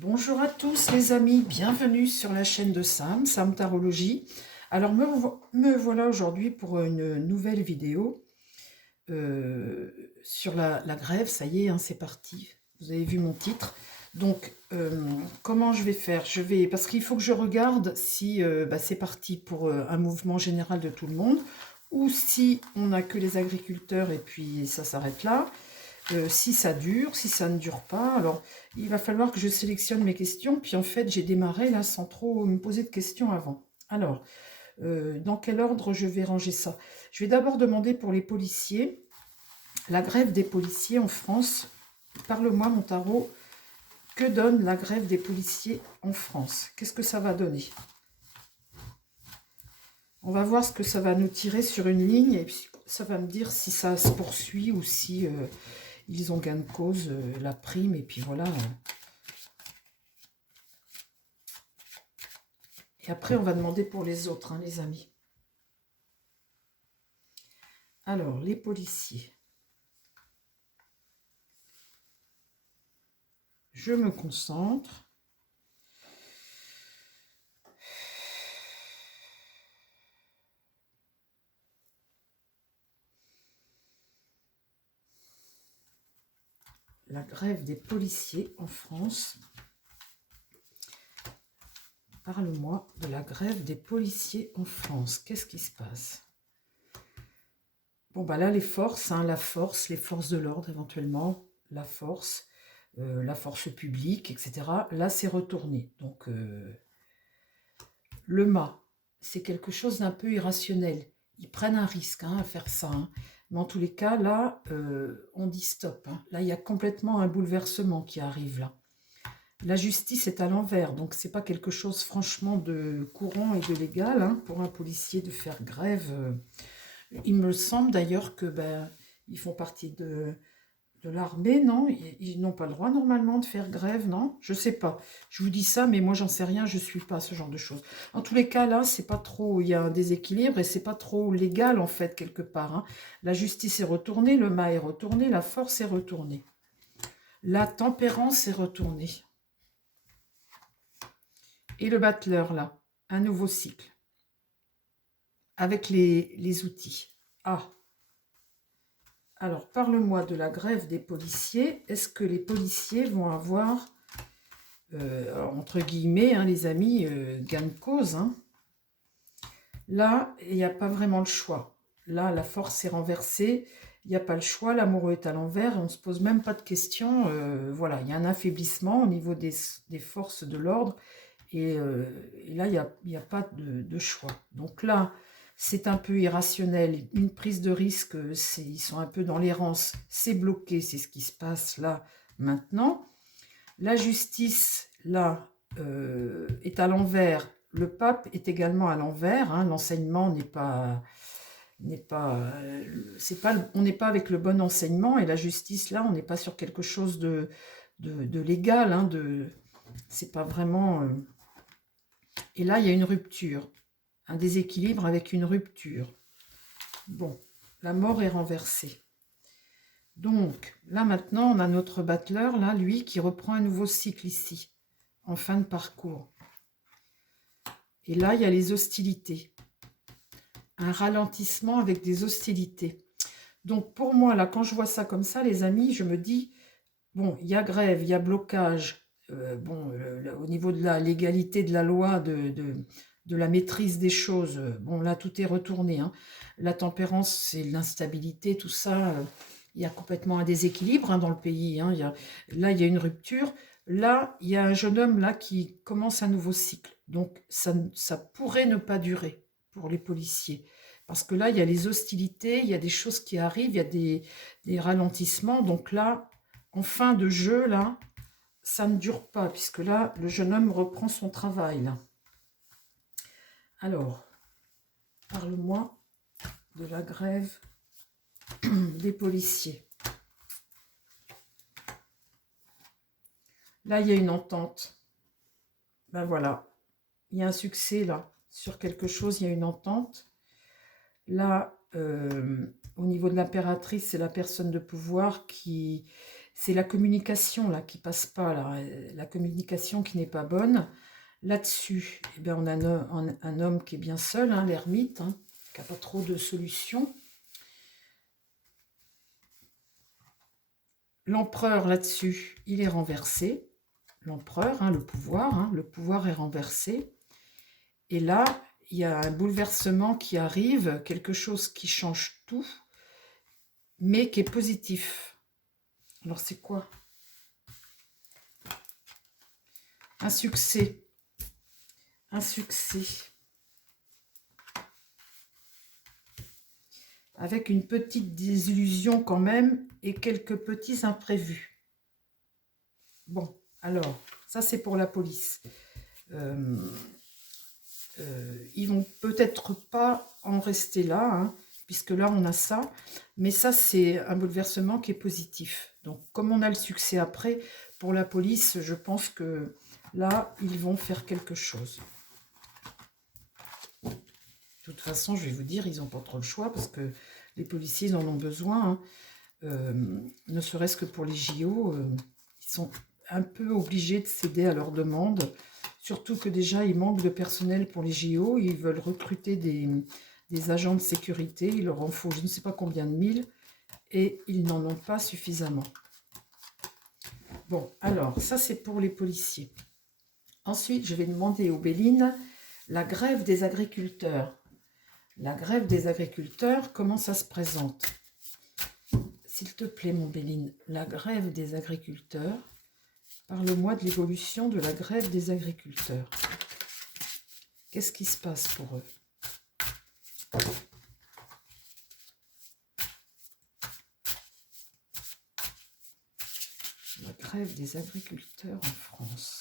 Bonjour à tous les amis, bienvenue sur la chaîne de Sam Tarologie. Alors me voilà aujourd'hui pour une nouvelle vidéo sur la grève. Ça y est, hein, c'est parti. Vous avez vu mon titre. Donc comment je vais faire? Parce qu'il faut que je regarde si c'est parti pour un mouvement général de tout le monde ou si on n'a que les agriculteurs et puis ça s'arrête là. Si ça dure, si ça ne dure pas, alors il va falloir que je sélectionne mes questions, puis en fait j'ai démarré là sans trop me poser de questions avant. Alors, dans quel ordre je vais ranger ça? Je vais d'abord demander pour les policiers, la grève des policiers en France. Parle-moi mon tarot, que donne la grève des policiers en France? Qu'est-ce que ça va donner? On va voir ce que ça va nous tirer sur une ligne, et puis ça va me dire si ça se poursuit ou si ils ont gain de cause, la prime, et puis voilà. Et après, on va demander pour les autres, hein, les amis. Alors, les policiers. Je me concentre. La grève des policiers en France. Parle-moi de la grève des policiers en France. Qu'est-ce qui se passe? Bon, bah là, les forces, hein, la force, les forces de l'ordre éventuellement, la force publique, etc. Là, c'est retourné. Donc, le mât, c'est quelque chose d'un peu irrationnel. Ils prennent un risque à faire ça. Hein. Mais en tous les cas, là, on dit stop. Hein. Là, il y a complètement un bouleversement qui arrive là. La justice est à l'envers, donc c'est pas quelque chose franchement de courant et de légal hein, pour un policier de faire grève. Il me semble d'ailleurs que ils font partie de l'armée, non? Ils n'ont pas le droit normalement de faire grève, non? Je sais pas. Je vous dis ça, mais moi j'en sais rien, je suis pas ce genre de choses. En tous les cas, là, c'est pas trop, il y a un déséquilibre et c'est pas trop légal en fait quelque part. Hein. La justice est retournée, le mât est retourné, la force est retournée. La tempérance est retournée. Et le battleur là, un nouveau cycle. Avec les outils. Ah. Alors, parle-moi de la grève des policiers. Est-ce que les policiers vont avoir, entre guillemets, hein, les amis, gain de cause hein. Là, il n'y a pas vraiment le choix. Là, la force est renversée. Il n'y a pas le choix. L'amoureux est à l'envers. On ne se pose même pas de questions. Voilà, il y a un affaiblissement au niveau des forces de l'ordre. Et là, il n'y a pas de choix. Donc là, c'est un peu irrationnel. Une prise de risque, ils sont un peu dans l'errance. C'est bloqué, c'est ce qui se passe là, maintenant. La justice, là, est à l'envers. Le pape est également à l'envers. Hein. L'enseignement on n'est pas avec le bon enseignement. Et la justice, là, on n'est pas sur quelque chose de légal. Hein, c'est pas vraiment... Et là, il y a une rupture, un déséquilibre avec une rupture. Bon, la mort est renversée. Donc, là maintenant, on a notre battleur, là, lui, qui reprend un nouveau cycle ici, en fin de parcours. Et là, il y a les hostilités. Un ralentissement avec des hostilités. Donc, pour moi, là, quand je vois ça comme ça, les amis, je me dis, bon, il y a grève, il y a blocage, au niveau de la légalité de la loi, de la maîtrise des choses, bon, là, tout est retourné. Hein. La tempérance, c'est l'instabilité, tout ça. Il y a complètement un déséquilibre hein, dans le pays. Hein. Là, il y a une rupture. Là, il y a un jeune homme là qui commence un nouveau cycle. Donc, ça pourrait ne pas durer pour les policiers. Parce que là, il y a les hostilités, il y a des choses qui arrivent, il y a des ralentissements. Donc là, en fin de jeu, là, ça ne dure pas, puisque là, le jeune homme reprend son travail. Là. Alors, parle-moi de la grève des policiers. Là, il y a une entente. Ben voilà, il y a un succès là. Sur quelque chose, il y a une entente. Là, au niveau de l'impératrice, c'est la personne de pouvoir qui... c'est la communication là qui passe pas, là, la communication qui n'est pas bonne. Là-dessus, eh bien, on a un homme qui est bien seul, hein, l'ermite, hein, qui n'a pas trop de solutions. L'empereur là-dessus, il est renversé. L'empereur, hein, le pouvoir est renversé. Et là, il y a un bouleversement qui arrive, quelque chose qui change tout, mais qui est positif. Alors c'est quoi? Un succès. Un succès. Avec une petite désillusion quand même et quelques petits imprévus. Bon, alors, ça c'est pour la police. Ils vont peut-être pas en rester là, hein, puisque là on a ça, mais ça c'est un bouleversement qui est positif. Donc comme on a le succès après, pour la police, je pense que là ils vont faire quelque chose. De toute façon, je vais vous dire, ils n'ont pas trop le choix, parce que les policiers ils en ont besoin, hein. Ne serait-ce que pour les JO, ils sont un peu obligés de céder à leurs demandes. Surtout que déjà, il manque de personnel pour les JO. Ils veulent recruter des agents de sécurité. Il leur en faut je ne sais pas combien de mille. Et ils n'en ont pas suffisamment. Bon, alors, ça c'est pour les policiers. Ensuite, je vais demander aux Bélines la grève des agriculteurs. La grève des agriculteurs, comment ça se présente? S'il te plaît, mon Béline, la grève des agriculteurs. Parle-moi de l'évolution de la grève des agriculteurs. Qu'est-ce qui se passe pour eux? La grève des agriculteurs en France.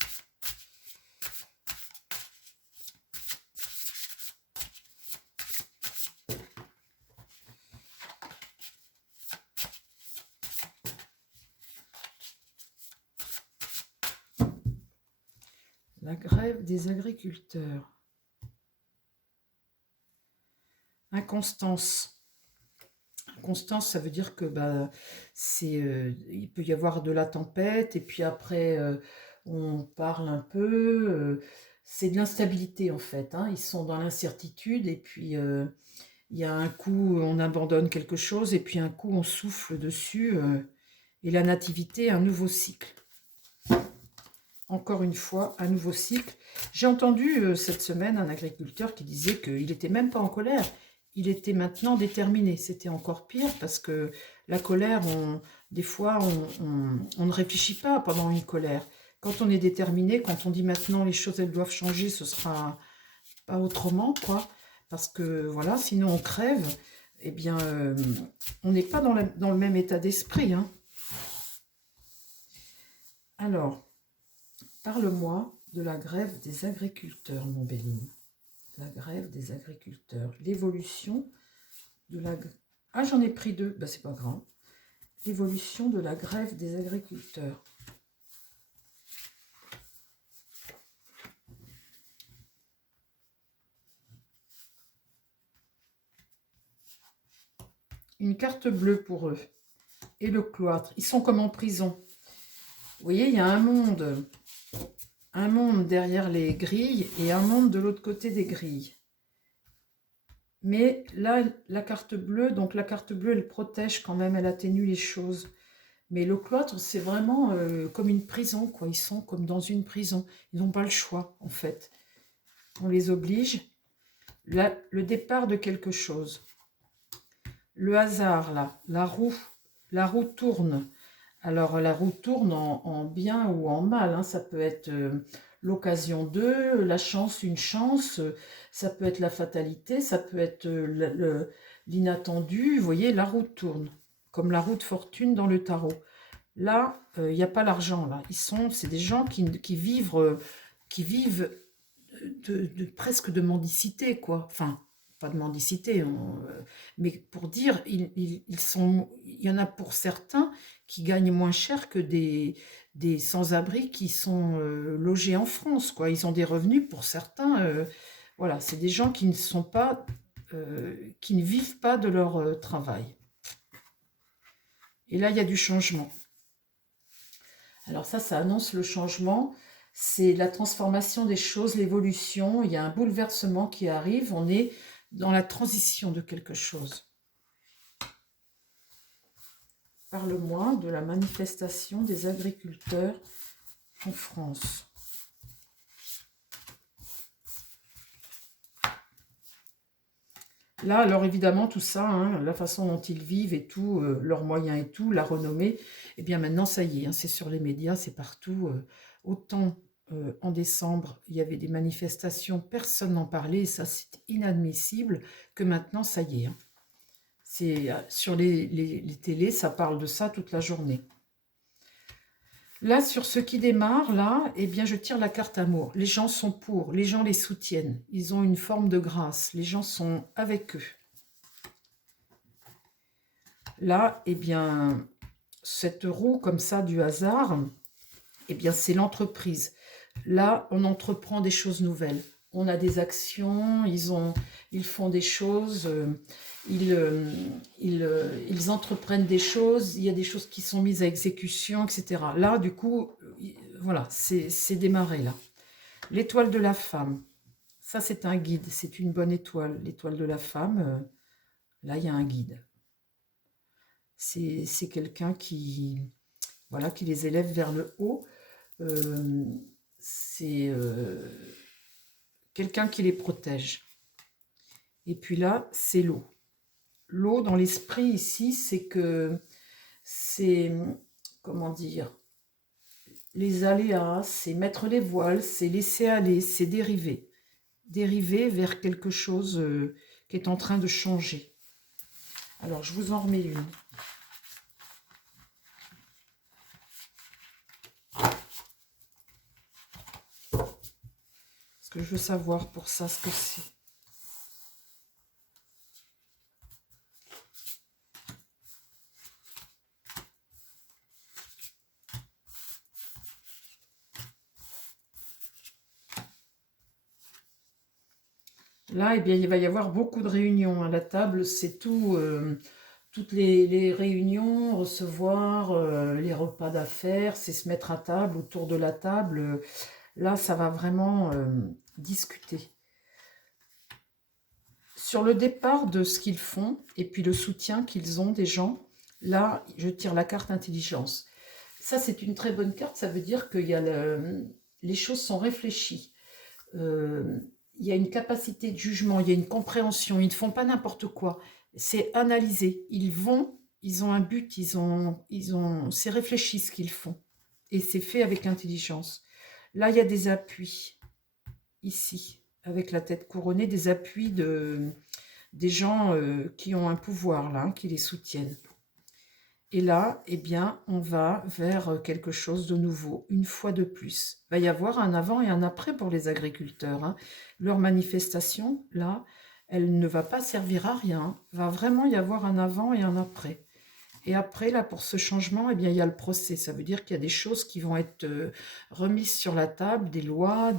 La grève des agriculteurs. Inconstance. Inconstance, ça veut dire que il peut y avoir de la tempête, et puis après, on parle un peu. C'est de l'instabilité, en fait, hein. Ils sont dans l'incertitude, et puis il y a un coup, on abandonne quelque chose, et puis un coup, on souffle dessus. Et la nativité, un nouveau cycle. Encore une fois, un nouveau cycle. J'ai entendu cette semaine un agriculteur qui disait qu'il n'était même pas en colère. Il était maintenant déterminé. C'était encore pire, parce que la colère, des fois, on ne réfléchit pas pendant une colère. Quand on est déterminé, quand on dit maintenant les choses elles doivent changer, ce sera pas autrement, quoi. Parce que voilà, sinon on crève. Eh bien, on n'est pas dans le même état d'esprit, hein. Alors, parle-moi de la grève des agriculteurs, mon Béline. La grève des agriculteurs. L'évolution de la... Ah, j'en ai pris deux. Ben, c'est pas grave. L'évolution de la grève des agriculteurs. Une carte bleue pour eux. Et le cloître. Ils sont comme en prison. Vous voyez, il y a un monde derrière les grilles et un monde de l'autre côté des grilles. Mais là, la carte bleue, donc la carte bleue, elle protège quand même, elle atténue les choses. Mais le cloître, c'est vraiment comme une prison, quoi. Ils sont comme dans une prison. Ils n'ont pas le choix, en fait. On les oblige. Là, le départ de quelque chose. Le hasard, là, la roue tourne. Alors, la roue tourne en bien ou en mal, hein. Ça peut être l'occasion de, la chance, une chance. Ça peut être la fatalité, ça peut être l'inattendu. Vous voyez, la roue tourne, comme la roue de fortune dans le tarot. Là, il n'y a pas l'argent, là. C'est des gens qui vivent presque de mendicité, quoi. Enfin, pas de mendicité, mais pour dire, il y en a pour certains qui gagnent moins cher que des sans-abri qui sont logés en France, quoi. Ils ont des revenus pour certains. Voilà, c'est des gens qui ne sont pas, qui ne vivent pas de leur travail. Et là, il y a du changement. Alors ça annonce le changement. C'est la transformation des choses, l'évolution. Il y a un bouleversement qui arrive. On est dans la transition de quelque chose. Parle-moi de la manifestation des agriculteurs en France. Là, alors évidemment, tout ça, hein, la façon dont ils vivent et tout, leurs moyens et tout, la renommée, eh bien maintenant, ça y est, hein, c'est sur les médias, c'est partout. Autant en décembre, il y avait des manifestations, personne n'en parlait, et ça c'est inadmissible, que maintenant, ça y est. Hein. Sur les télés, ça parle de ça toute la journée. Là, sur ce qui démarre, là, eh bien, je tire la carte amour. Les gens sont pour, les gens les soutiennent. Ils ont une forme de grâce, les gens sont avec eux. Là, eh bien, cette roue comme ça du hasard, eh bien, c'est l'entreprise. Là, on entreprend des choses nouvelles. On a des actions, ils font des choses, ils entreprennent des choses, il y a des choses qui sont mises à exécution, etc. Là, du coup, voilà, c'est démarré là. L'étoile de la femme, ça c'est un guide, c'est une bonne étoile. L'étoile de la femme, là il y a un guide. C'est quelqu'un voilà, qui les élève vers le haut. C'est quelqu'un qui les protège. Et puis là, c'est l'eau. L'eau, dans l'esprit ici, c'est, comment dire, les aléas, c'est mettre les voiles, c'est laisser aller, c'est dériver. Dériver vers quelque chose qui est en train de changer. Alors, je vous en remets une. Parce que je veux savoir pour ça ce que c'est. Là, eh bien, il va y avoir beaucoup de réunions. À la table, c'est tout, toutes les réunions, recevoir les repas d'affaires, c'est se mettre à table, autour de la table. Là, ça va vraiment discuter. Sur le départ de ce qu'ils font, et puis le soutien qu'ils ont des gens, là, je tire la carte intelligence. Ça, c'est une très bonne carte, ça veut dire que les choses sont réfléchies. Il y a une capacité de jugement, il y a une compréhension, ils ne font pas n'importe quoi. C'est analysé. Ils ont un but, c'est réfléchi ce qu'ils font. Et c'est fait avec intelligence. Là, il y a des appuis, ici, avec la tête couronnée, des appuis des gens qui ont un pouvoir, là, qui les soutiennent. Et là, eh bien, on va vers quelque chose de nouveau, une fois de plus. Il va y avoir un avant et un après pour les agriculteurs. Hein. Leur manifestation, là, elle ne va pas servir à rien. Il va vraiment y avoir un avant et un après. Et après, là, pour ce changement, eh bien, il y a le procès. Ça veut dire qu'il y a des choses qui vont être remises sur la table, des lois,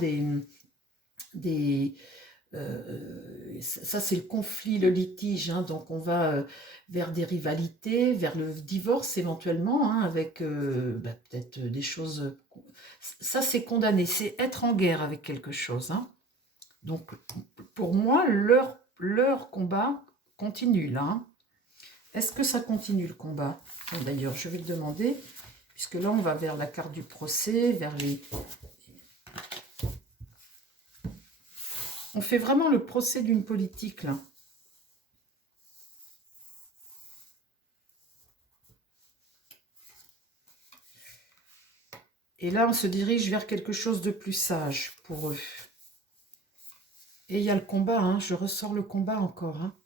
ça c'est le conflit, le litige, hein, donc on va vers des rivalités, vers le divorce éventuellement, hein, avec peut-être des choses... Ça c'est condamné, c'est être en guerre avec quelque chose. Hein. Donc pour moi, leur combat continue là. Hein. Est-ce que ça continue le combat? D'ailleurs, je vais le demander, puisque là on va vers la carte du procès, vers les... On fait vraiment le procès d'une politique, là. Et là, on se dirige vers quelque chose de plus sage pour eux. Et il y a le combat, hein, je ressors le combat encore. Hein.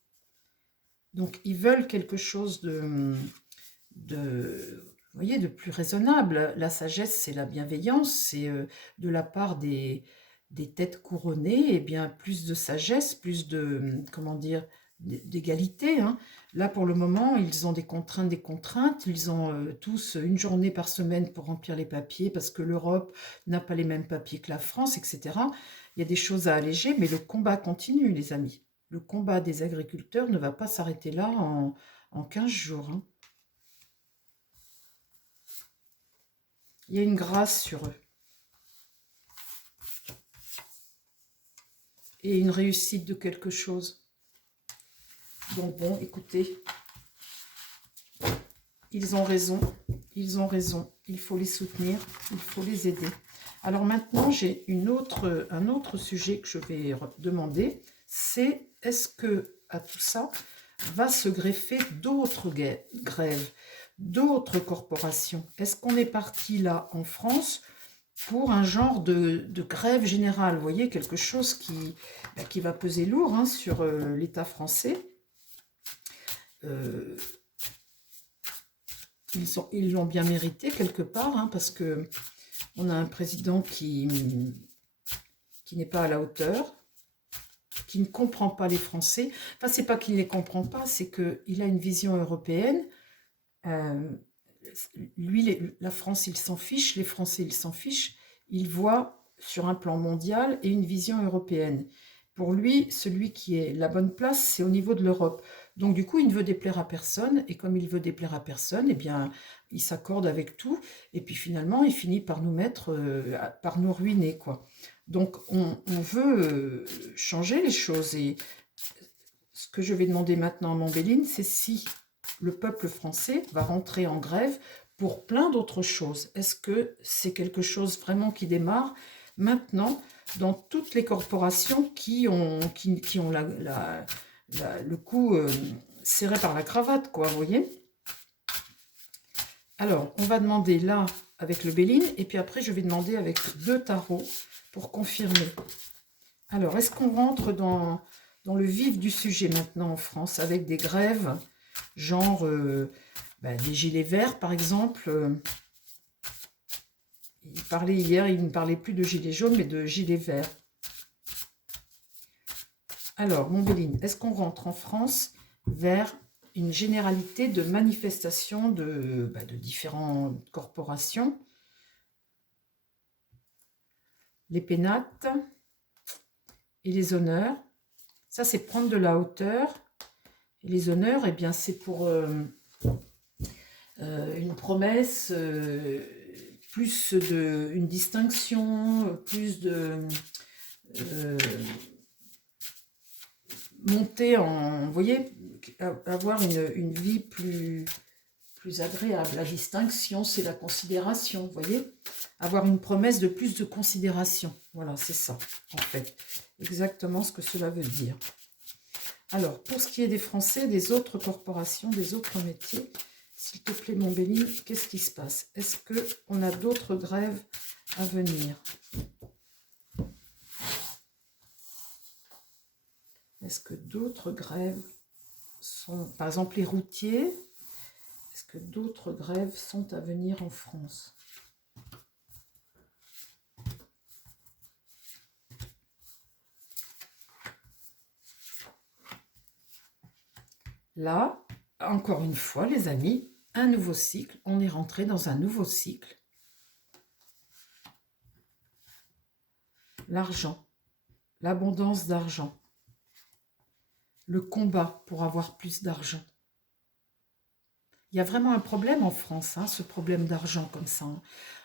Donc, ils veulent quelque chose vous voyez, de plus raisonnable. La sagesse, c'est la bienveillance, c'est de la part des têtes couronnées, et bien plus de sagesse, plus de, comment dire, d'égalité. Hein. Là, pour le moment, ils ont des contraintes. Ils ont tous une journée par semaine pour remplir les papiers parce que l'Europe n'a pas les mêmes papiers que la France, etc. Il y a des choses à alléger, mais le combat continue, les amis. Le combat des agriculteurs ne va pas s'arrêter là en 15 jours. Hein. Il y a une grâce sur eux. Et une réussite de quelque chose. Donc bon, écoutez, ils ont raison, ils ont raison. Il faut les soutenir, il faut les aider. Alors maintenant, j'ai un autre sujet que je vais demander, c'est est-ce que à tout ça va se greffer d'autres grèves, d'autres corporations? Est-ce qu'on est parti là en France pour un genre de grève générale? Vous voyez, quelque chose qui va peser lourd hein, sur l'État français. Ils l'ont bien mérité quelque part, hein, parce que on a un président qui n'est pas à la hauteur, qui ne comprend pas les Français. Enfin, c'est pas qu'il ne les comprend pas, c'est qu'il a une vision européenne. Lui, la France, il s'en fiche, les Français, ils s'en fichent. Il voit sur un plan mondial et une vision européenne. Pour lui, celui qui est la bonne place, c'est au niveau de l'Europe. Donc du coup, il ne veut déplaire à personne, et comme il veut déplaire à personne, eh bien, il s'accorde avec tout, et puis finalement, il finit par nous mettre, par nous ruiner, quoi. Donc on veut changer les choses, et ce que je vais demander maintenant à Montbéline, c'est si le peuple français va rentrer en grève pour plein d'autres choses. Est-ce que c'est quelque chose vraiment qui démarre maintenant dans toutes les corporations qui ont le cou serré par la cravate, quoi, vous voyez? Alors, on va demander là avec le Béline, et puis après, je vais demander avec 2 tarots pour confirmer. Alors, est-ce qu'on rentre dans le vif du sujet maintenant en France, avec des grèves, genre des gilets verts, par exemple? Il parlait hier, il ne parlait plus de gilets jaunes, mais de gilets verts. Alors, Montbéline, est-ce qu'on rentre en France vers une généralité de manifestations de différentes corporations? Les pénates et les honneurs. Ça, c'est prendre de la hauteur. Et les honneurs, eh bien, c'est pour une promesse, plus une distinction, plus de monter en, vous voyez, avoir une vie plus agréable. La distinction, c'est la considération, vous voyez, avoir une promesse de plus de considération. Voilà, c'est ça, en fait, exactement ce que cela veut dire. Alors, pour ce qui est des Français, des autres corporations, des autres métiers, s'il te plaît, Montbéline, qu'est-ce qui se passe? Est-ce qu'on a d'autres grèves à venir? Est-ce que d'autres grèves sont... Par exemple, les routiers, est-ce que d'autres grèves sont à venir en France? Là, encore une fois, les amis, un nouveau cycle. On est rentré dans un nouveau cycle. L'argent, l'abondance d'argent, le combat pour avoir plus d'argent. Il y a vraiment un problème en France, hein, ce problème d'argent comme ça. Hein.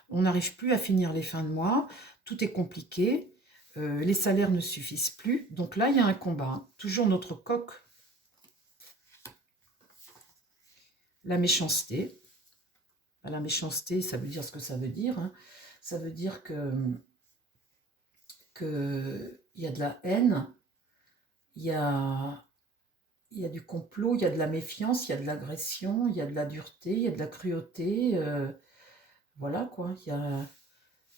On n'arrive plus à finir les fins de mois, tout est compliqué, les salaires ne suffisent plus. Donc là, il y a un combat. Hein. Toujours notre coq. La méchanceté. La méchanceté, ça veut dire ce que ça veut dire. Hein. Ça veut dire que y a de la haine, il y a du complot, il y a de la méfiance, il y a de l'agression, il y a de la dureté, il y a de la cruauté. Voilà quoi, il y a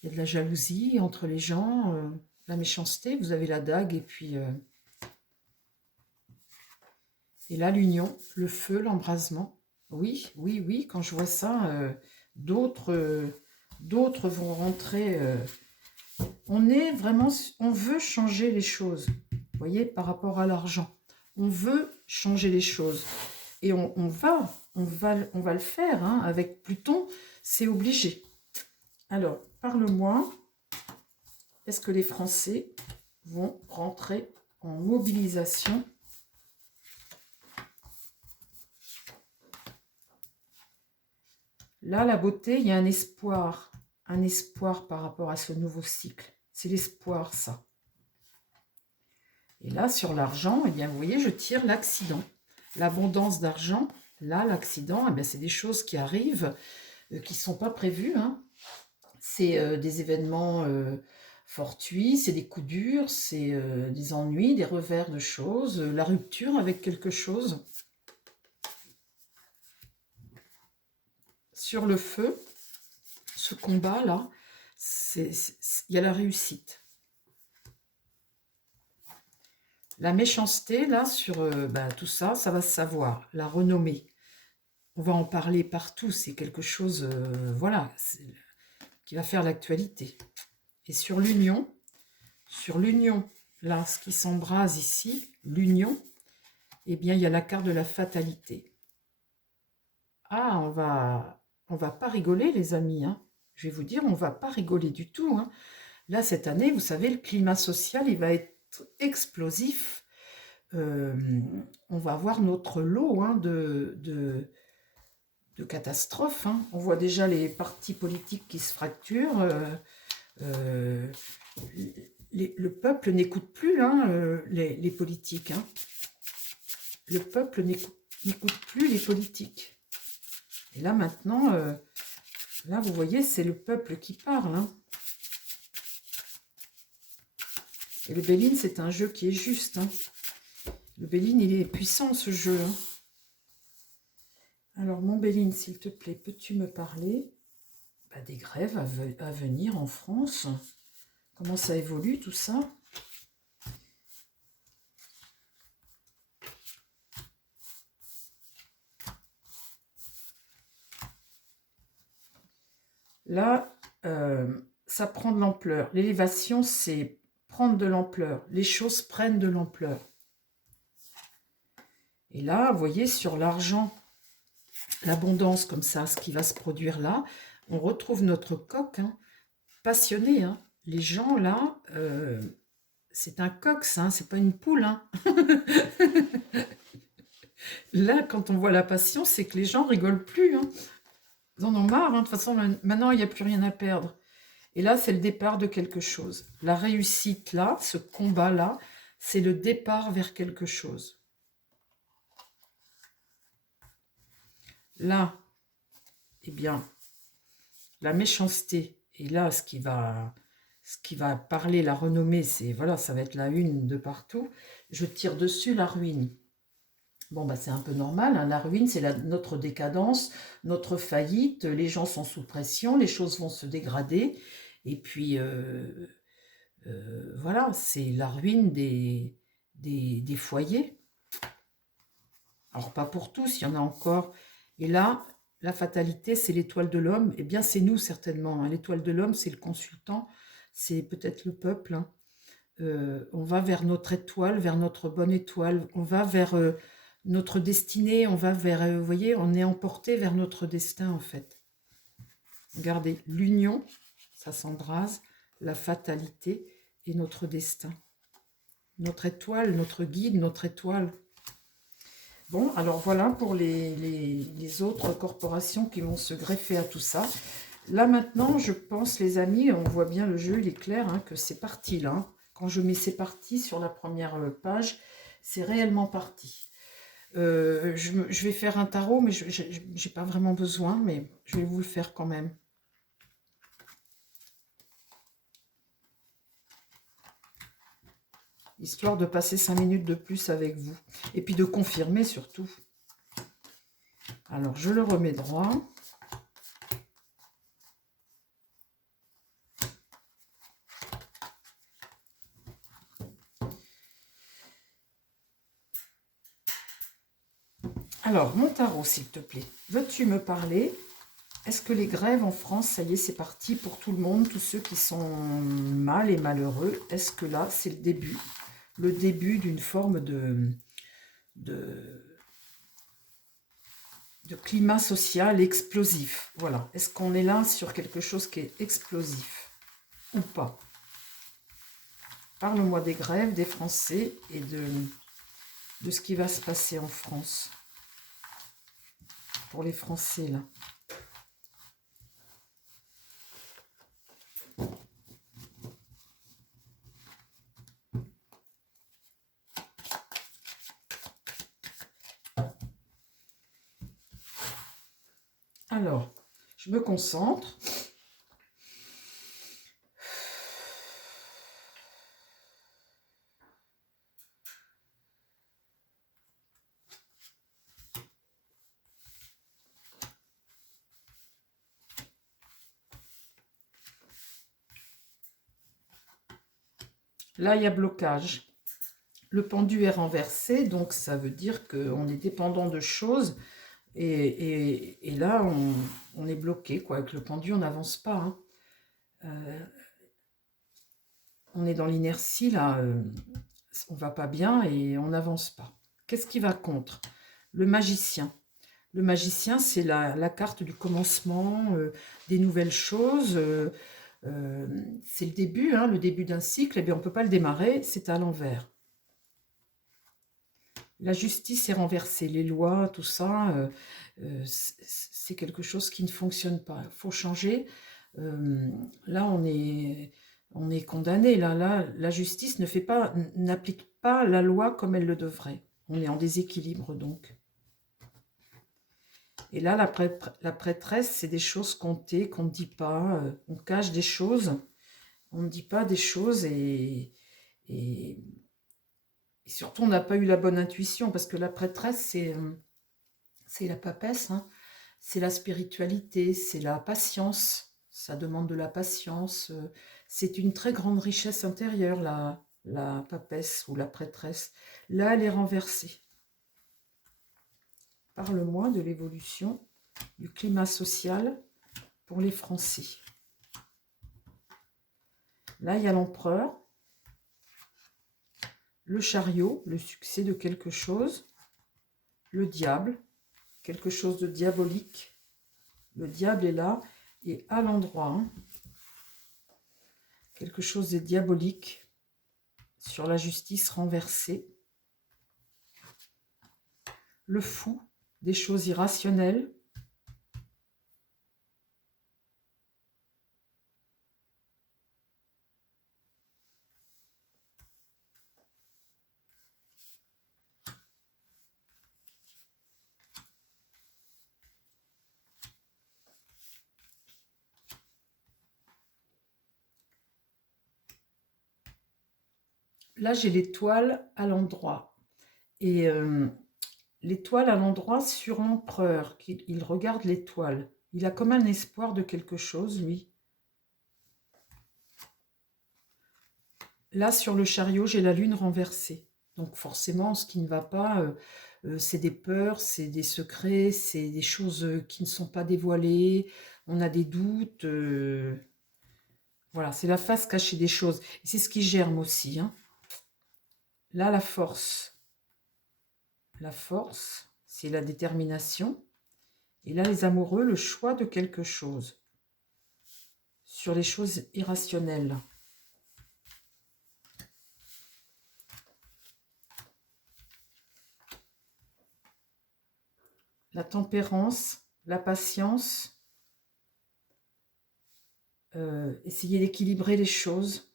de la jalousie entre les gens, la méchanceté, vous avez la dague et là l'union, le feu, l'embrasement. Oui, oui, oui, quand je vois ça, d'autres vont rentrer. On est vraiment, on veut changer les choses, vous voyez, par rapport à l'argent. On veut changer les choses. Et on va le faire, hein, avec Pluton, c'est obligé. Alors, parle-moi, est-ce que les Français vont rentrer en mobilisation? Là, la beauté, il y a un espoir. un espoir par rapport à ce nouveau cycle. C'est l'espoir, ça. Et là, sur l'argent, eh bien, vous voyez, je tire l'accident. L'abondance d'argent, là, l'accident, eh bien, c'est des choses qui arrivent, qui ne sont pas prévues, hein. C'est des événements fortuits, c'est des coups durs, c'est des ennuis, des revers de choses, la rupture avec quelque chose. Sur le feu, ce combat-là, il y a la réussite. La méchanceté, là, sur tout ça, ça va se savoir. La renommée, on va en parler partout, c'est quelque chose, voilà, qui va faire l'actualité. Et sur l'union, là, ce qui s'embrase ici, l'union, eh bien, il y a la carte de la fatalité. Ah, on va pas rigoler, les amis, hein. Je vais vous dire, on va pas rigoler du tout, hein. Là, cette année, vous savez, le climat social, il va être explosif. On va avoir notre lot, hein, de catastrophes, hein. On voit déjà les partis politiques qui se fracturent. Euh, le peuple n'écoute plus, hein, les politiques, hein. Le peuple n'écoute plus les politiques. Et là, maintenant, là, vous voyez, c'est le peuple qui parle, hein. Et le Béline, c'est un jeu qui est juste, hein. Le Béline, il est puissant, ce jeu, hein. Alors, mon Béline, s'il te plaît, peux-tu me parler des grèves à venir en France? Comment ça évolue, tout ça? Là, ça prend de l'ampleur. L'élévation, c'est prendre de l'ampleur. Les choses prennent de l'ampleur. Et là, vous voyez, sur l'argent, l'abondance comme ça, ce qui va se produire là, on retrouve notre coq, hein, passionné, hein. Les gens, là, c'est un coq, hein, c'est pas une poule, hein. Là, quand on voit la passion, c'est que les gens rigolent plus, hein. Ils en ont marre, hein. De toute façon, maintenant, il n'y a plus rien à perdre. Et là, c'est le départ de quelque chose. La réussite, là, ce combat-là, c'est le départ vers quelque chose. Là, eh bien, la méchanceté, et là, ce qui va parler, la renommée, c'est, voilà, ça va être la une de partout. Je tire dessus la ruine. Bon, c'est un peu normal, hein. La ruine, c'est notre décadence, notre faillite. Les gens sont sous pression, les choses vont se dégrader. Et puis, voilà, c'est la ruine des foyers. Alors, pas pour tous, il y en a encore. Et là, la fatalité, c'est l'étoile de l'homme. Eh bien, c'est nous, certainement, hein. L'étoile de l'homme, c'est le consultant, c'est peut-être le peuple, hein. On va vers notre étoile, vers notre bonne étoile. On va vers notre destinée, on va vers, vous voyez, on est emporté vers notre destin, en fait. Regardez, l'union, ça s'embrase, la fatalité et notre destin. Notre étoile, notre guide, notre étoile. Bon, alors voilà pour les autres corporations qui vont se greffer à tout ça. Là maintenant, je pense, les amis, on voit bien le jeu, il est clair, hein, que c'est parti là, hein. Quand je mets c'est parti sur la première page, c'est réellement parti. Je vais faire un tarot, mais je n'ai pas vraiment besoin, mais je vais vous le faire quand même. Histoire de passer 5 minutes de plus avec vous. Et puis de confirmer surtout. Alors, je le remets droit. Alors, mon tarot, s'il te plaît. Veux-tu me parler? Est-ce que les grèves en France, ça y est, c'est parti pour tout le monde, tous ceux qui sont mal et malheureux? Est-ce que là, c'est le début d'une forme de climat social explosif? Voilà. Est-ce qu'on est là sur quelque chose qui est explosif ou pas? Parle-moi des grèves, des Français et de ce qui va se passer en France. Pour les Français, là. Alors, je me concentre. Là, il y a blocage. Le pendu est renversé, donc ça veut dire qu'on est dépendant de choses. Et là, on est bloqué, quoi. Avec le pendu, on n'avance pas. Hein. On est dans l'inertie, là. On va pas bien et on n'avance pas. Qu'est-ce qui va contre? Le magicien. Le magicien, c'est la carte du commencement, des nouvelles choses. C'est le début, hein, le début d'un cycle. Eh bien, on ne peut pas le démarrer, c'est à l'envers. La justice est renversée, les lois, tout ça, c'est quelque chose qui ne fonctionne pas. Il faut changer. Là, on est condamné. Là, la justice n'applique pas la loi comme elle le devrait. On est en déséquilibre, donc. Et là, la prêtresse, c'est des choses comptées, qu'on ne dit pas. On cache des choses. On ne dit pas des choses et surtout, on n'a pas eu la bonne intuition, parce que la prêtresse, c'est la papesse, hein. C'est la spiritualité, c'est la patience. Ça demande de la patience. C'est une très grande richesse intérieure, la papesse ou la prêtresse. Là, elle est renversée. Parle-moi de l'évolution du climat social pour les Français. Là, il y a l'empereur, le chariot, le succès de quelque chose, le diable, quelque chose de diabolique. Le diable est là et à l'endroit. Hein. Quelque chose de diabolique sur la justice renversée. Le fou, des choses irrationnelles. Là, j'ai l'étoile à l'endroit. Et l'étoile à l'endroit sur l'empereur. Il regarde l'étoile. Il a comme un espoir de quelque chose, lui. Là, sur le chariot, j'ai la lune renversée. Donc forcément, ce qui ne va pas, c'est des peurs, c'est des secrets, c'est des choses qui ne sont pas dévoilées. On a des doutes. Voilà, c'est la face cachée des choses. Et c'est ce qui germe aussi. Hein. Là, la force. La force, c'est la détermination. Et là, les amoureux, le choix de quelque chose. Sur les choses irrationnelles. La tempérance, la patience. Essayer d'équilibrer les choses.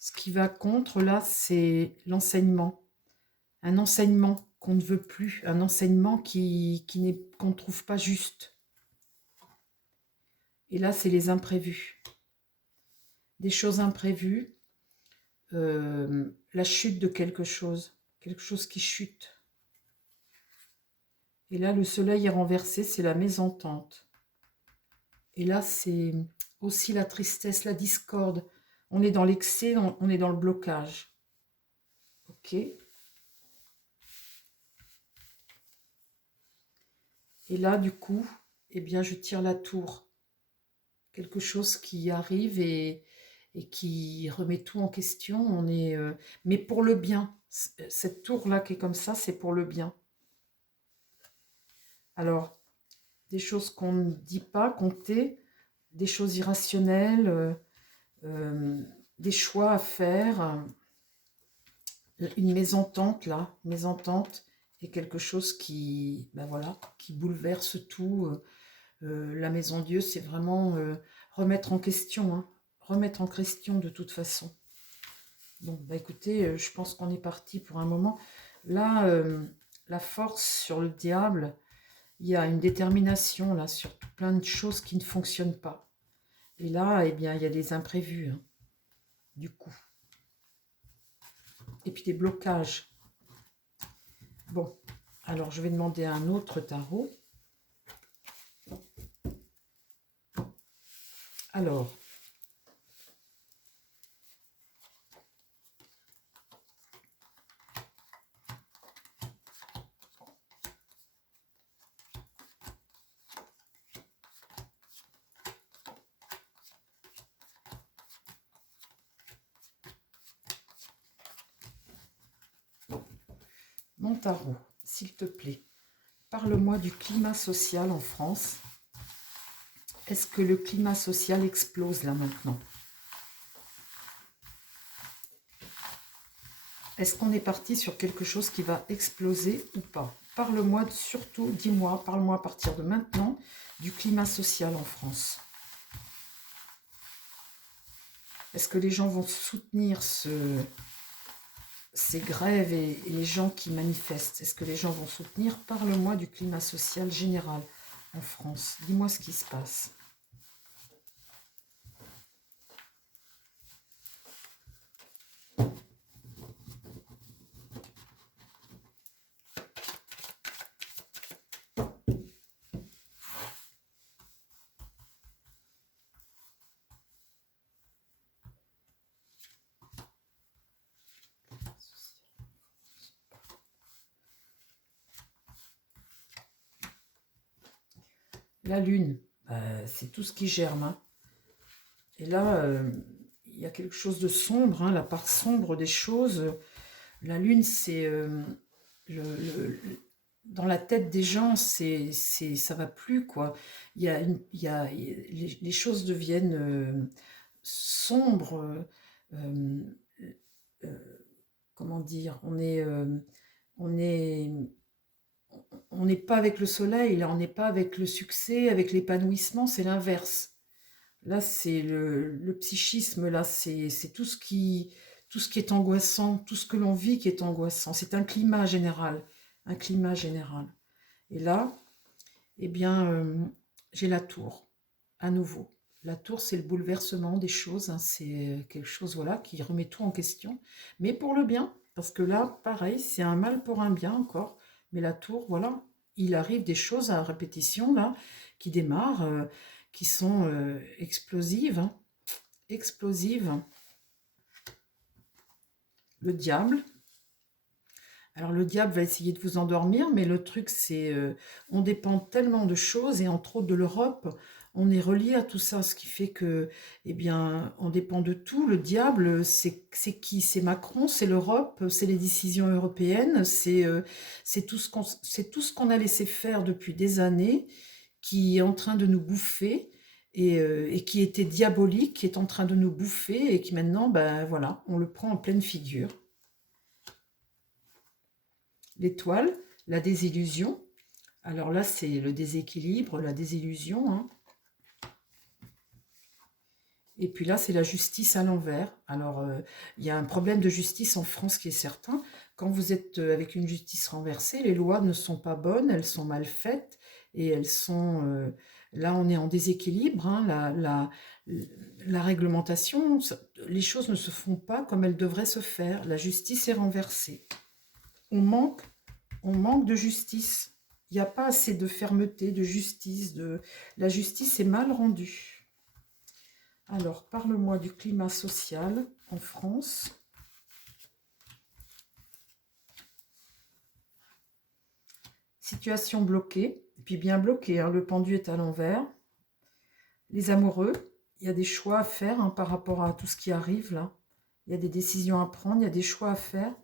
Ce qui va contre, là, c'est l'enseignement. Un enseignement qu'on ne veut plus, un enseignement qu'on ne trouve pas juste. Et là, c'est les imprévus. Des choses imprévues, la chute de quelque chose qui chute. Et là, le soleil est renversé, c'est la mésentente. Et là, c'est aussi la tristesse, la discorde. On est dans l'excès, on est dans le blocage. Ok. Et là, du coup, eh bien, je tire la tour. Quelque chose qui arrive et qui remet tout en question. On est, mais pour le bien. Cette tour-là qui est comme ça, c'est pour le bien. Alors, des choses qu'on ne dit pas, compter, des choses irrationnelles, des choix à faire, une mésentente là, mésentente, et quelque chose qui, ben voilà, qui bouleverse tout. La maison Dieu, c'est vraiment remettre en question, hein, remettre en question de toute façon. Bon, bah écoutez, je pense qu'on est parti pour un moment. Là, la force sur le diable, il y a une détermination là sur plein de choses qui ne fonctionnent pas. Et là, eh bien, il y a des imprévus, hein, du coup. Et puis des blocages. Bon, alors je vais demander un autre tarot. Alors, mon tarot, s'il te plaît, parle-moi du climat social en France. Est-ce que le climat social explose là maintenant? Est-ce qu'on est parti sur quelque chose qui va exploser ou pas? Parle-moi surtout, dis-moi, parle-moi à partir de maintenant du climat social en France. Est-ce que les gens vont soutenir ces grèves et les gens qui manifestent? Est-ce que les gens vont soutenir? Parle-moi du climat social général en France. Dis-moi ce qui se passe. La lune, c'est tout ce qui germe, hein. Et là, il y a quelque chose de sombre, hein, la part sombre des choses. La lune, c'est dans la tête des gens, ça va plus, quoi. Les choses deviennent sombres. Euh, euh, comment dire? On est, on n'est pas avec le soleil, là, on n'est pas avec le succès, avec l'épanouissement, c'est l'inverse. Là, c'est le psychisme, là, c'est tout ce qui est angoissant, tout ce que l'on vit qui est angoissant. C'est un climat général, un climat général. Et là, eh bien, j'ai la tour, à nouveau. La tour, c'est le bouleversement des choses, hein, c'est quelque chose, voilà, qui remet tout en question, mais pour le bien, parce que là, pareil, c'est un mal pour un bien encore, mais la tour, voilà, il arrive des choses à répétition, là, qui démarrent, qui sont explosives, hein, explosives. Le diable. Alors le diable va essayer de vous endormir, mais le truc c'est, on dépend tellement de choses, et entre autres de l'Europe, on est relié à tout ça, ce qui fait que, eh bien, on dépend de tout. Le diable, c'est qui? C'est Macron, c'est l'Europe, c'est les décisions européennes, c'est c'est tout ce qu'on a laissé faire depuis des années, qui est en train de nous bouffer, et qui était diabolique, qui est en train de nous bouffer, et qui maintenant, ben voilà, on le prend en pleine figure. L'étoile, la désillusion. Alors là, c'est le déséquilibre, la désillusion, hein. Et puis là, c'est la justice à l'envers. Alors, il y a un problème de justice en France qui est certain. Quand vous êtes avec une justice renversée, les lois ne sont pas bonnes, elles sont mal faites, et elles sont... là, on est en déséquilibre, hein. La réglementation, les choses ne se font pas comme elles devraient se faire. La justice est renversée. On manque de justice. Il n'y a pas assez de fermeté, de justice. La justice est mal rendue. Alors, parle-moi du climat social en France. Situation bloquée, et puis bien bloquée, hein, le pendu est à l'envers. Les amoureux, il y a des choix à faire, hein, par rapport à tout ce qui arrive là. Il y a des décisions à prendre, il y a des choix à faire.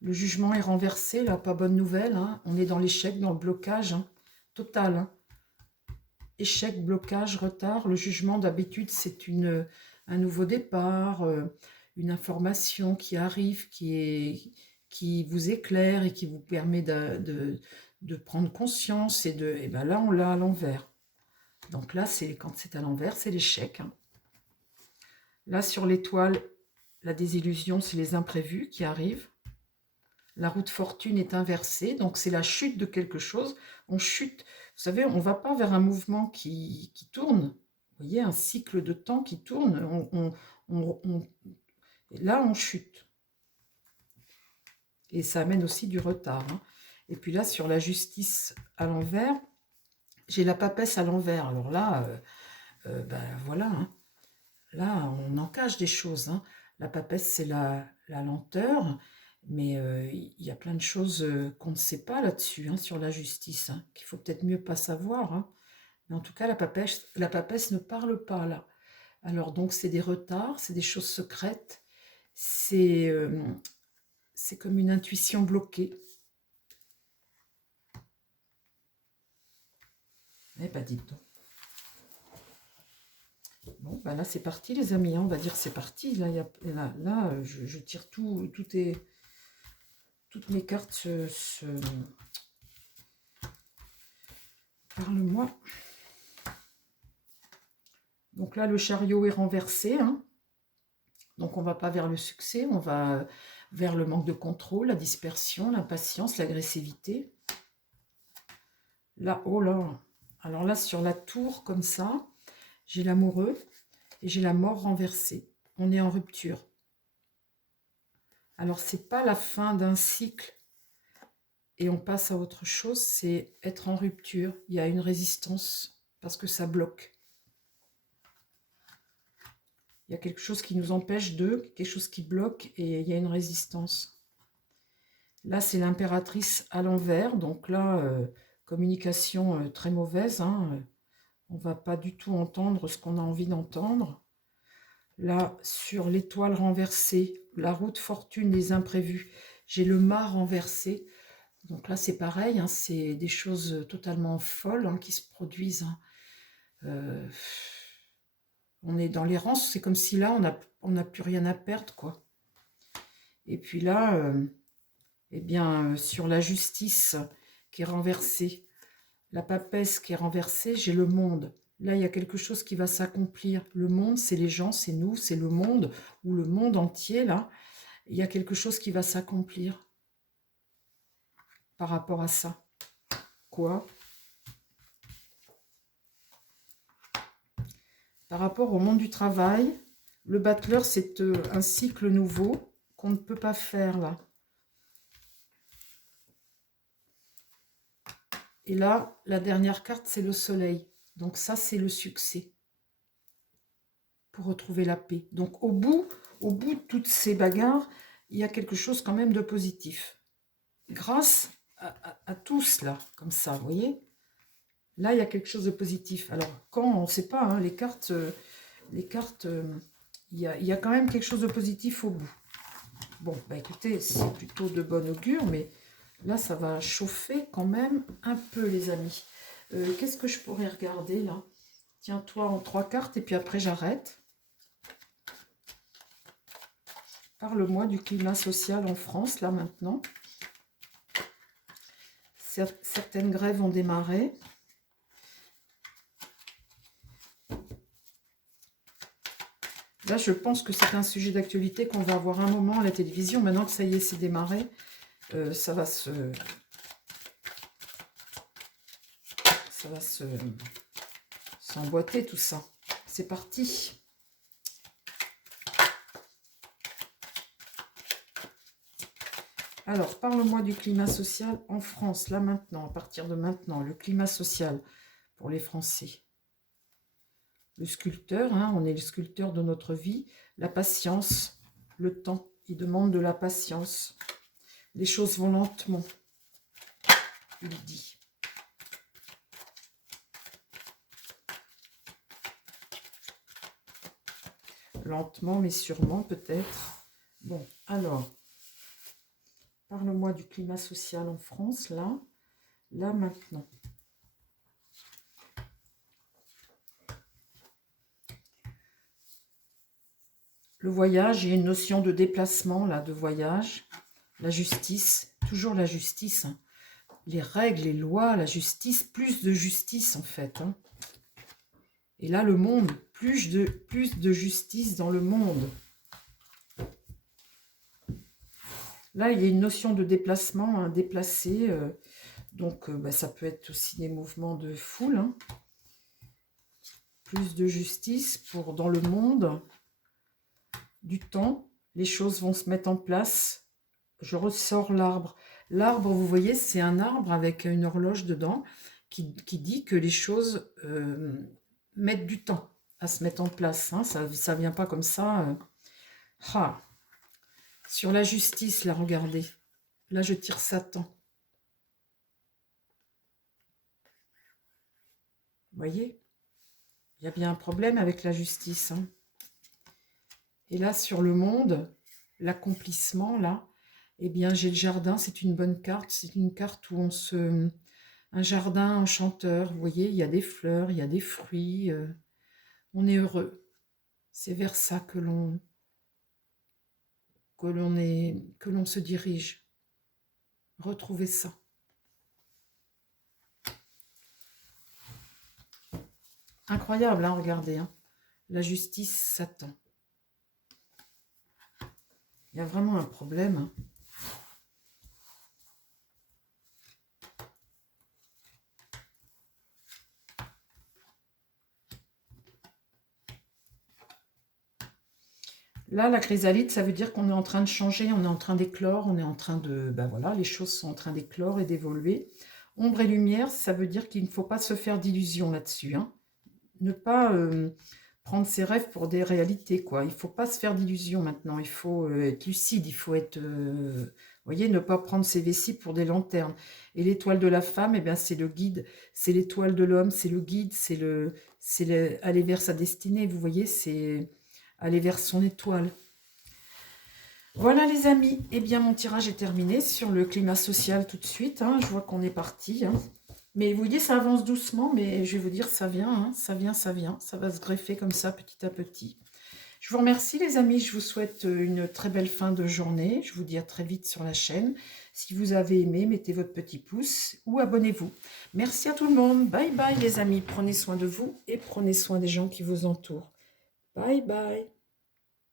Le jugement est renversé, là, pas bonne nouvelle, hein. On est dans l'échec, dans le blocage, hein, total, hein. Échec, blocage, retard. Le jugement, d'habitude, c'est un nouveau départ, une information qui arrive, qui vous éclaire et qui vous permet de prendre conscience. Et ben là, on l'a à l'envers. Donc là, quand c'est à l'envers, c'est l'échec, hein. Là, sur l'étoile, la désillusion, c'est les imprévus qui arrivent. La roue de fortune est inversée, donc c'est la chute de quelque chose. On chute. Vous savez, on ne va pas vers un mouvement qui tourne. Vous voyez, un cycle de temps qui tourne. Et là, on chute. Et ça amène aussi du retard. Hein. Et puis là, sur la justice à l'envers, j'ai la papesse à l'envers. Alors là, ben voilà. Hein. Là, on en cache des choses. Hein. La papesse, c'est la lenteur. Mais il y a plein de choses qu'on ne sait pas là-dessus, hein, sur la justice, hein, qu'il faut peut-être mieux pas savoir. Hein. Mais en tout cas, la papesse ne parle pas là. Alors donc, c'est des retards, c'est des choses secrètes. C'est comme une intuition bloquée. Eh ben, dites donc. Bon, ben là, c'est parti, les amis. Hein, on va dire c'est parti. Là, je tire tout est... Toutes mes cartes Parle-moi. Donc là, le chariot est renversé. Hein. Donc, on ne va pas vers le succès, on va vers le manque de contrôle, la dispersion, l'impatience, l'agressivité. Là, oh là. Alors là, sur la tour, comme ça, j'ai l'amoureux et j'ai la mort renversée. On est en rupture. Alors, c'est pas la fin d'un cycle et on passe à autre chose, c'est être en rupture. Il y a une résistance parce que ça bloque. Il y a quelque chose qui nous empêche quelque chose qui bloque et il y a une résistance. Là, c'est l'impératrice à l'envers. Donc là, communication très mauvaise. Hein. On ne va pas du tout entendre ce qu'on a envie d'entendre. Là, sur l'étoile renversée, la roue de fortune, les imprévus, j'ai le mât renversé. Donc là, c'est pareil. Hein, c'est des choses totalement folles hein, qui se produisent. Hein. On est dans l'errance. C'est comme si là, on n'a plus rien à perdre, quoi. Et puis là... eh bien, sur la justice qui est renversée, la papesse qui est renversée, j'ai le monde. Là, il y a quelque chose qui va s'accomplir. Le monde, c'est les gens, c'est nous, c'est le monde, ou le monde entier, là. Il y a quelque chose qui va s'accomplir par rapport à ça. Quoi? Par rapport au monde du travail, le battleur, c'est un cycle nouveau qu'on ne peut pas faire, là. Et là, la dernière carte, c'est le soleil. Donc ça, c'est le succès. Pour retrouver la paix. Donc au bout de toutes ces bagarres, il y a quelque chose quand même de positif. Grâce à tous, là, comme ça, vous voyez? Là, il y a quelque chose de positif. Alors, quand on ne sait pas, hein, les cartes, il y a quand même quelque chose de positif au bout. Bon, bah écoutez, c'est plutôt de bon augure, mais là, ça va chauffer quand même un peu, les amis. Qu'est-ce que je pourrais regarder, là? Tiens-toi en 3 cartes, et puis après, j'arrête. Parle-moi du climat social en France, là, maintenant. Certaines grèves ont démarré. Là, je pense que c'est un sujet d'actualité qu'on va avoir un moment à la télévision. Maintenant que ça y est, c'est démarré, ça va s'emboîter tout ça. C'est parti. Alors, parle-moi du climat social en France, là maintenant, à partir de maintenant, le climat social pour les Français. Le sculpteur, hein, on est le sculpteur de notre vie, la patience, le temps, il demande de la patience. Les choses vont lentement, il dit. Lentement, mais sûrement peut-être. Bon, alors... Parle-moi du climat social en France, là maintenant. Le voyage, il y a une notion de déplacement, là, de voyage. La justice, toujours la justice. Hein. Les règles, les lois, la justice, plus de justice, en fait. Hein. Et là, le monde, plus de justice dans le monde. Là, il y a une notion de déplacement, hein, déplacé. Donc, bah, ça peut être aussi des mouvements de foule. Hein. Plus de justice pour dans le monde. Du temps. Les choses vont se mettre en place. Je ressors l'arbre. L'arbre, vous voyez, c'est un arbre avec une horloge dedans qui dit que les choses mettent du temps à se mettre en place. Hein. Ça ne vient pas comme ça. Ah. Sur la justice, là, regardez. Là, je tire Satan. Vous voyez? Il y a bien un problème avec la justice. Hein. Et là, sur le monde, l'accomplissement, là, eh bien, j'ai le jardin, c'est une bonne carte. C'est une carte où on se... Un jardin enchanteur, vous voyez, il y a des fleurs, il y a des fruits. On est heureux. C'est vers ça que l'on se dirige. Retrouvez ça. Incroyable, hein, regardez. Hein. La justice, Satan. Il y a vraiment un problème. Hein. Là, la chrysalide, ça veut dire qu'on est en train de changer, on est en train d'éclore, on est en train de... Ben voilà, les choses sont en train d'éclore et d'évoluer. Ombre et lumière, ça veut dire qu'il ne faut pas se faire d'illusions là-dessus. Hein. Ne pas prendre ses rêves pour des réalités, quoi. Il ne faut pas se faire d'illusions maintenant. Il faut être lucide, il faut être... vous voyez, ne pas prendre ses vessies pour des lanternes. Et l'étoile de la femme, eh bien, c'est le guide. C'est l'étoile de l'homme, c'est le guide, c'est aller vers sa destinée. Vous voyez, c'est... aller vers son étoile. Voilà les amis, eh bien mon tirage est terminé sur le climat social tout de suite. Hein. Je vois qu'on est parti. Hein. Mais vous voyez, ça avance doucement, mais je vais vous dire, ça vient, hein. Ça vient, ça vient. Ça va se greffer comme ça petit à petit. Je vous remercie les amis, je vous souhaite une très belle fin de journée. Je vous dis à très vite sur la chaîne. Si vous avez aimé, mettez votre petit pouce ou abonnez-vous. Merci à tout le monde. Bye bye les amis, prenez soin de vous et prenez soin des gens qui vous entourent. Bye bye.